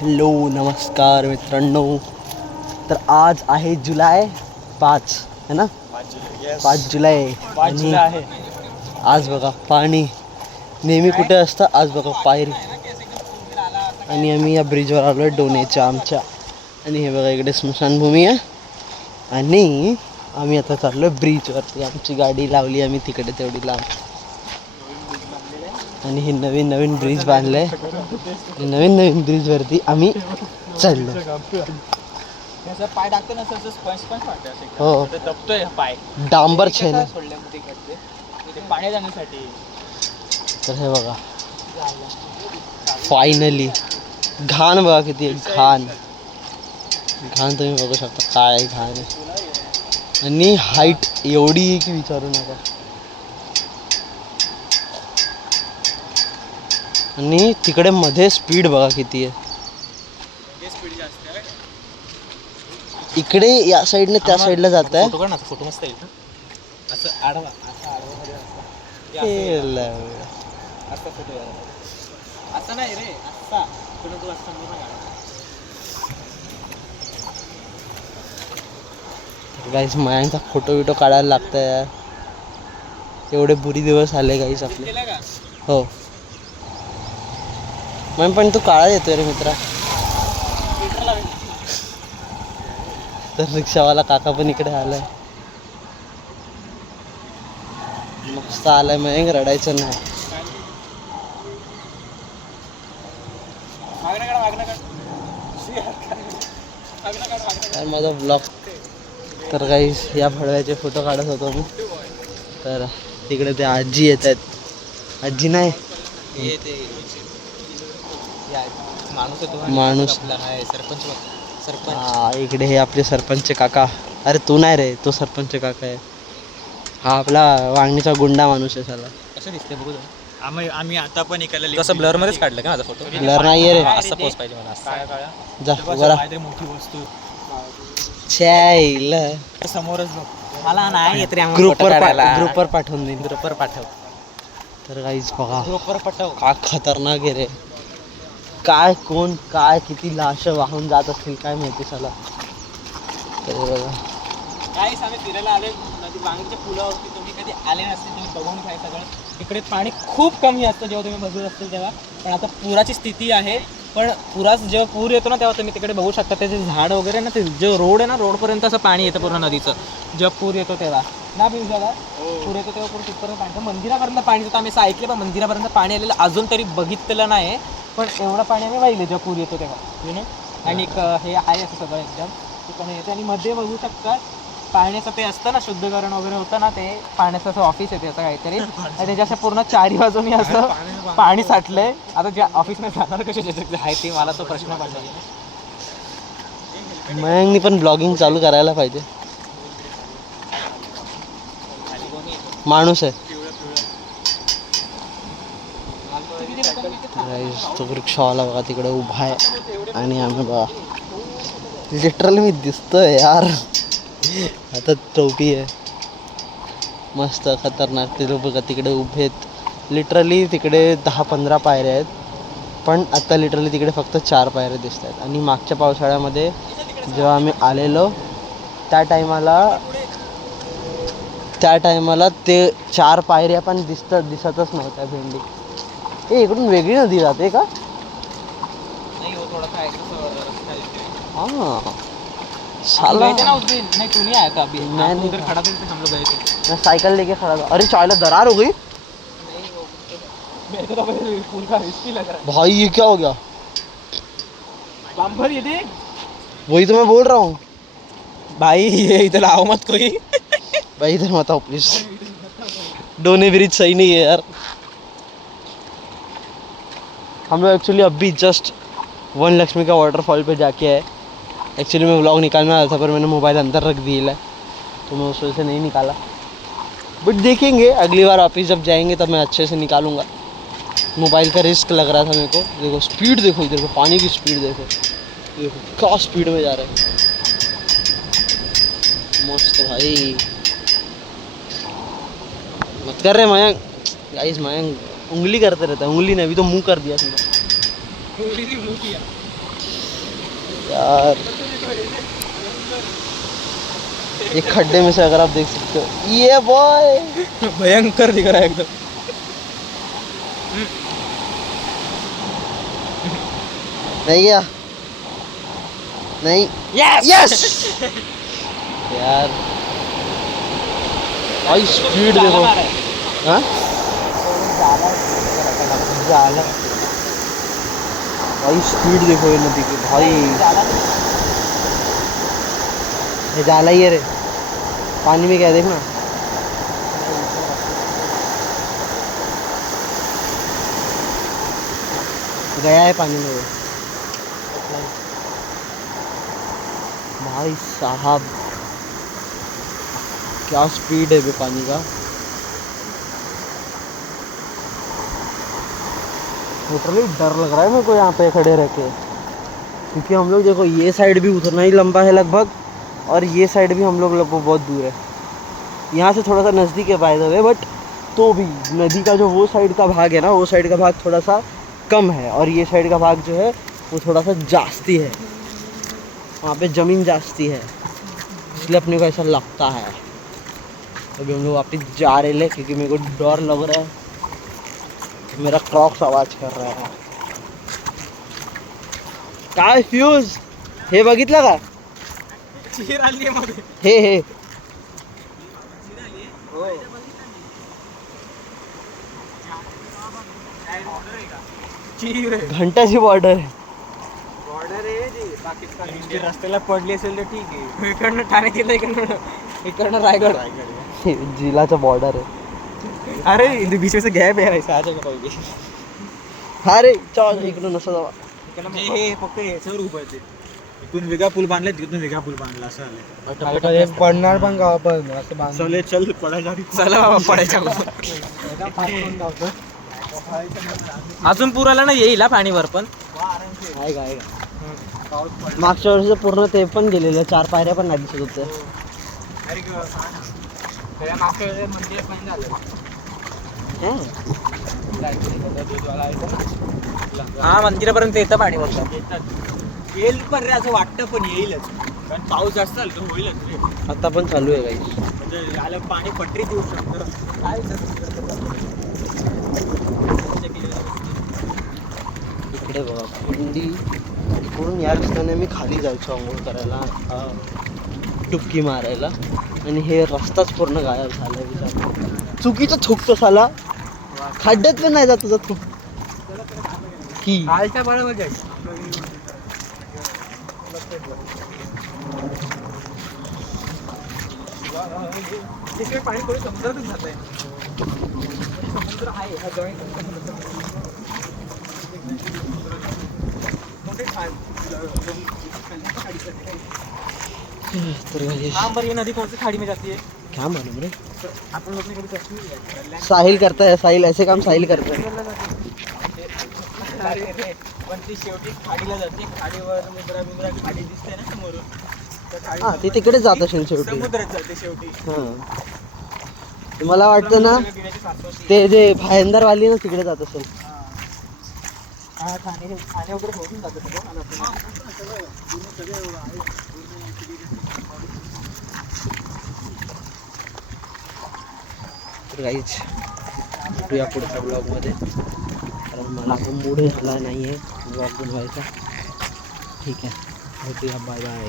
Hello नमस्कार मित्रांनो. तर आज आहे जुलै 5 है ना, 5 जुलै आणि आहे. आज बघा पाणी नेहमी कुठे असतं, आज बघा पायरी. आणि आम्ही या ब्रिजवर आलो आहे डोनेच्या आमच्या. आणि हे बघा इकडे स्मशानभूमी आहे आणि आम्ही आता चाललो आहे ब्रिजवरती. आमची गाडी लावली आम्ही तिकडे तेवढी लांब. आणि हे नवीन ब्रिज बांधलंय. नवीन ब्रिजवरती आम्ही चढलो. पाय टाकते ना सर, स्पंज वाटतं. हो, दबतोय पाय, डांबर छेन पाणी जाण्यासाठी. तर हे बघा फायनली. घाण बघा किती आहे, घाण तुम्ही बघू शकता काय घाण आहे. आणि हाईट एवढी आहे की विचारू नका. आणि तिकडे मध्ये स्पीड बघा किती आहे. इकडे या साईडने त्या साईडला जात आहे. फोटो मस्त येईल असं आडवा, असा फोटो असा नाही रे, असा तू असं गाईस मयांचा फोटो काढायला लागतं यार. एवढे बुरी दिवस आले गाईस आपले. हो मॅम, पण तू काळा येतोय रे मित्रा. तर रिक्षावाला काका पण इकडे आलाय. मस्त आलाय मयंक, रडायचं नाही. माझा ब्लॉग. तर गाईस या फळव्याचे फोटो काढत होतो मी. तर तिकडे ते आजी येत आहेत. आजी नाही, माणूस सरपंच. हा, इकडे हे आपले सरपंच काका. अरे तू नाही रे, तो सरपंच काका आहे. हा आपला वांगणीचा गुंडा माणूस आहे साला. कसं दिसते बघू. आम्ही आता पण एकाला तसं ब्लर मध्येच काढलं का माझा फोटो. ब्लर नाहीये रे, असं पोच पाहिजे मला. जा बरा. मोठी वस्तू छाईला समोरच बघ. मला नाही येत रे, ग्रुपवर पाठवून देईन. ग्रुपवर पाठव. तर काहीच बघा ग्रुपवर पाठव. का खतरनाक आहे रे. काय कोण काय किती लाश वाहून जात असतील काय माहिती साला. तर बघा काहीच आम्ही फिरायला आले नदी वांगीच्या पुलावरती. तुम्ही कधी आले नसते, तुम्ही बघून काय सगळं. इकडे पाणी खूप कमी असतं जेव्हा तुम्ही बघत असतील तेव्हा. पण आता पुराची स्थिती आहे. पण जेव्हा पूर येतो ना तेव्हा तुम्ही तिकडे बघू शकता त्याचे झाड वगैरे ना, ते जे रोड आहे ना, रोडपर्यंत असं पाणी येतं पूर्ण नदीचं. जेव्हा पूर येतो तेव्हा ना, बघा पूर येतो तेव्हा पूर्ण तिथपर्यंत पाणी. मंदिरापर्यंत पाणी येतं आम्ही असं ऐकलं, पण मंदिरापर्यंत पाणी आलेलं अजून तरी बघितलेलं नाही. पण एवढं पाणी आम्ही पाहिलं जेव्हा पूर येतो तेव्हा, आणि हे आहे असं सगळं एकदम तिकडे येते. आणि मध्ये बघू शकता पाण्याचं ते असतं ना, शुद्धीकरण वगैरे होतं ना, ते पाण्याचं असं ऑफिस आहे त्याचं काहीतरी. आणि त्याच्या असं पूर्ण चारी बाजूनी असं पाणी साठलंय. आता ज्या ऑफिसमध्ये जाणार कसे आहे ते मला तो प्रश्न पडला. मयंकनी पण ब्लॉगिंग चालू करायला पाहिजे. माणूस आहे तो. रिक्षावाला बघा तिकडे उभा आहे आणि आम्ही बघा लिटरली मी दिसतोय यार. आता टोपी आहे मस्त खतरनाक. ते लोक बघा तिकडे उभे आहेत. लिटरली तिकडे 10-15 पायऱ्या आहेत, पण आता लिटरली तिकडे फक्त 4 पायऱ्या दिसत आहेत. आणि मागच्या पावसाळ्यामध्ये जेव्हा आम्ही आलेलो त्या टायमाला ते 4 पायऱ्या पण दिसतच नव्हत्या. भेंडी हे इकडून वेगळी नदी जाते का? हाँ साला नहीं तू नहीं आया था अभी. मैं नहीं उधर खड़ा था तो हम लोग गए थे. मैं साइकिल लेके खड़ा था. अरे चायला दरार हो गई पूल का रिस्की लग रहा भाई. ये क्या हो गया? बम्पर ये देख. वही तो मैं बोल रहा हूँ भाई, ये इधर आओ मत कोई. भाई इधर मत आओ प्लीज. डोने ब्रिज सही नहीं है यार. हम लोग एक्चुअली अभी जस्ट वन लक्ष्मी का वाटरफॉल पे जाके आए. एक्चुअली मैं व्लॉग निकालने वाला था, पर मैंने मोबाइल अंदर रख दिया है तो मैं उस वजह से नहीं निकाला. बट देखेंगे अगली बार वापस जब जाएंगे तब मैं अच्छे से निकालूंगा. मोबाइल का रिस्क लग रहा था मेरे को. देखो स्पीड देखो, इधर को पानी की स्पीड देखो क्या स्पीड में जा रहा है. मस्त भाई. मत कर रहे मयंक. गाइस मयंक उंगली करते रहता है. उंगली ने अभी तो मुंह कर दिया. यार ये खड्डे में से अगर आप देख सकते हो, ये बॉय भयंकर दिख रहा है एकदम. नहीं गया, नहीं, यस यार भाई स्पीड देखो. हाँ जाला भाई, स्पीड देखो ये नदी की भाई. ये जाला ही है रे, पानी में क्या देखना. गया है पानी में वो. भाई साहब क्या स्पीड है बे पानी का. लिटरली डर लग रहा है मेरे को यहाँ पे खड़े रह के, क्योंकि हम लोग देखो ये साइड भी उतना ही लंबा है लगभग, और ये साइड भी हम लोग लगभग बहुत दूर है. यहाँ से थोड़ा सा नज़दीक है बाय द वे, बट तो भी नदी का जो वो साइड का भाग है ना, वो साइड का भाग थोड़ा सा कम है, और ये साइड का भाग जो है वो थोड़ा सा जास्ती है. वहाँ पे ज़मीन जास्ती है, इसलिए अपने को ऐसा लगता है. अभी हम लोग वापस जा रहे हैं क्योंकि मेरे को डर लग रहा है. मेरा क्रॉक्स आवाज कर रहा है. काय फ्यूज हे बघितलं का. चिर आली आहे मध्ये. हे चिर घंटाची बॉर्डर आहे. बॉर्डर आहे जी पाकिस्तान. रस्त्याला पडली असेल तर ठीक आहे. इकडनं ठाणे जिल्हा, इकडनं रायगड. जिल्हाचा बॉर्डर आहे. अरे बीच में से गैप है ऐसा आ जाएगा पाहिजे. अरे चल इकडून असं जावा. हे फक्त याच्यावर उभं आहे. इथून वेगळा पूल बांधलाय, तिथून वेगळा पूल बांधला असं आलंय. पडणार पण का आपण असं चले चल पडायच्या आधी. चला बाबा पडायच्या अजून पूर आला ना, येईल पाणीवर पण. आहे का मागच्या वर्षी पूर्ण ते पण गेलेलं, 4 पायऱ्या पण नाही दिसत होत्या. हा मंदिरापर्यंत येतं पाणी बोलतात. येईल पण रे, असं वाटतं पण येईलच, कारण पाऊस जास्त झाला तर होईलच रे. आता पण चालू आहे काही, म्हणजे आलं पाणी पटरीत येऊ शकतं. काय इकडे बघा कुंडी. इकडून या रस्त्याने मी खाली जायचो आंघोळ करायला, डुबकी मारायला, आणि हे रस्ताच पूर्ण गायब झाला विचार. चुकीचं थुकतो साला, खड्ड्यात पण नाही जात तुझा थुक की. बरोबर तिकडे पाणी थोडं समुद्रातच जात आहे. समुद्र आहे हा जॉईंट हाँ, पर ये नदी कौन सी खाड़ी में जाती है? क्या मालूम रे. आपण लोग ने कभी चर्चा नहीं किया. साहिल करता है, साहिल ऐसे काम साहिल करता है. पण ती शेवटी खाडीला जाते. खाडीवर समुद्रा खाडी दिसते ना समोरून. हा ती तिकडेच जात असेल शेवटी. समुद्रात जाते शेवटी. हां मला वाटतं ना ते जे भायंदरवाली ना तिकडे जात असेल. हा ठाणे वगैरे सोडून जातं तर काहीच भेटूया पुढच्या ब्लॉगमध्ये, कारण मला पण मूड झाला नाही आहे ब्लॉग बनवायचा. ठीक आहे, भेटूया, बाय बाय.